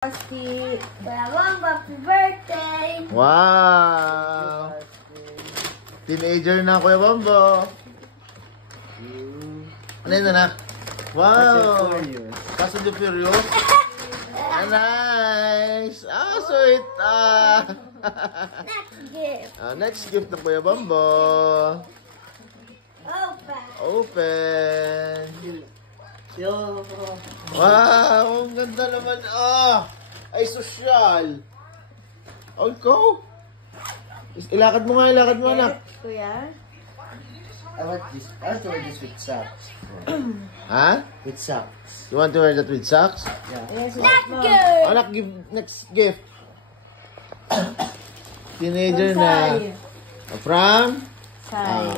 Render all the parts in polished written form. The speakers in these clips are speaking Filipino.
Kuya Bongo, happy birthday! Wow! Teenager na, Kuya Bombo. Ano yun, anak? Wow! Fast and the Furious? Ah, nice! Ah, sweet! Next gift. Next gift na Kuya Bombo. Open. Open! Wow! Ang ganda naman! Ay, sosyal! Oh, go! Ilakad mo nga, ilakad mo, anak. Kuya? I want to wear this with socks. Ha? With socks. You want to wear that with socks? Yeah. Yes, next gift. Anak, give next gift. Teenager na. From?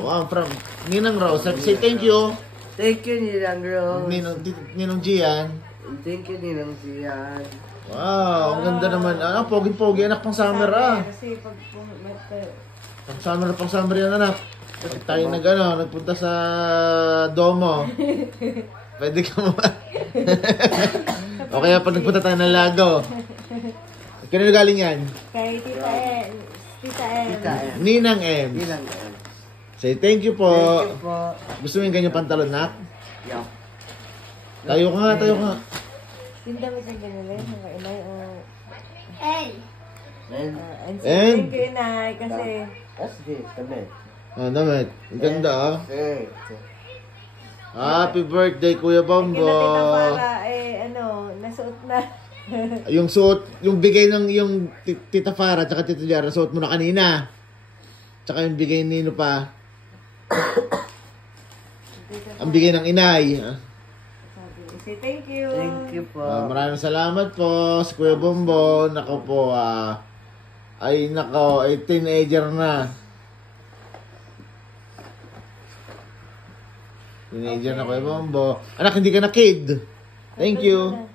Wow, from Ninang Rose. Say thank you. Thank you, Ninang Rose. Ninong Gian. Thank you, Ninang Gian. Wow, ang ganda naman. Pogi-pogi. Anak, pang summer Kasi pag Pang summer yan, anak. Pag tayo nagpunta sa Domo. Pwede ka mo. O kaya pag nagpunta tayo ng Lago. Kanino galing yan? kay Tita M. Tita M. Tita M. Ninang M. Ninang M. Say thank you po. Thank you po. Gusto mo yung ganyang pantalon, nak? Yeah. Tayo ka nga, tayo ka. Yung damit na ganun yung mga inay o... And And? Thank you, inay, kasi... that's this, damit. Damit. Ang ganda, Okay. Happy birthday, Kuya Bombo. Kinatita para, nasuot na. Yung suot, yung bigay ng yung Tita Farah at Tita Liara, suot mo na kanina. Tsaka yung bigay ni Nino pa. Ang bigay ng inay. Say thank you. Thank you po. Maraming salamat po sa Kuya Bombo. Nako po, ay teenager na. Teenager na Kuya Bombo. Anak, hindi ka na kid. Thank you.